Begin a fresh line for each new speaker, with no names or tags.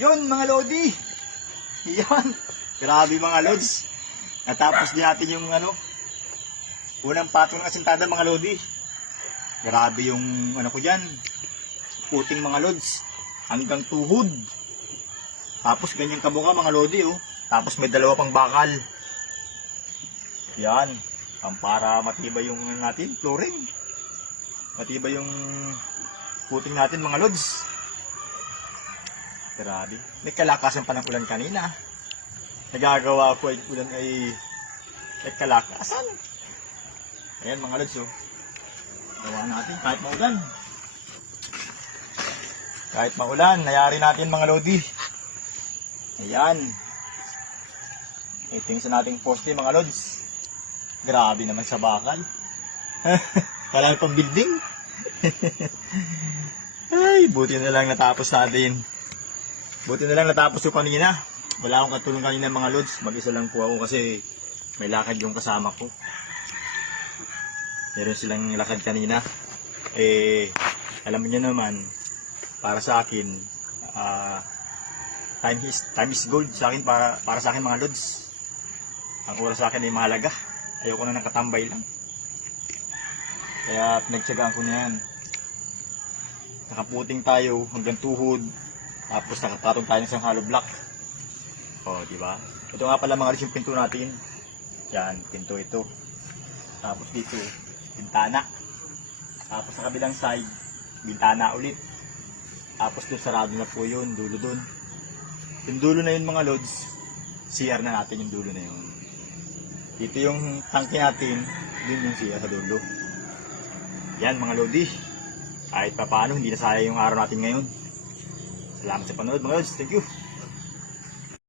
Yun, mga Lodi. Yan. Grabe mga Lods. Natapos din natin yung ano, unang patong ng asintada mga Lodi. Grabe yung ano ko dyan. Puting mga Lods. Hanggang tuhod. Tapos ganyan kabuka mga Lodi oh. Tapos may dalawa pang bakal. Yan. Ang para matibay yung ano natin, flooring. Matibay yung puting natin mga Lods. Grabe. May kalakasan pa ng ulan kanina. Nagagawa ko ay ulan ay may kalakasan. Ayan mga lods oh. Gawa natin kahit maulan. Kahit maulan, nayari natin mga lodi. Ayan. Ito yung sa nating poste mga lods. Grabe naman sa bakal. Wala pang building. Ay, buti na lang natapos natin. Buti na lang natapos yung kanina. Wala akong katulong kanina mga lods. Mag-isa lang po ako kasi may lakad yung kasama ko. Meron silang lakad kanina. Eh, alam niyo naman, para sa akin, ah, time is time is gold sa akin para para sa akin mga lods. Ang oras sa akin ay mahalaga. Ayoko na nakatambay lang. Kaya pinagtsagaan ko na yan. Nakaputing tayo hanggang tuhod. Tapos nakapatong tayo ng isang hollow block. O, di ba? Ito nga pala mga yung pinto natin. Yan, pinto ito. Tapos dito, bintana. Tapos sa kabilang side, bintana ulit. Tapos doon sarado na po yun, dulo doon. Yung dulo na yun mga lods, CR na natin yung dulo na yun. Dito yung tangke natin, yun yung CR sa dulo. Yan mga lodi. Kahit pa paano, hindi na sayang yung araw natin ngayon. Salamat sa panood mga lods. Thank you.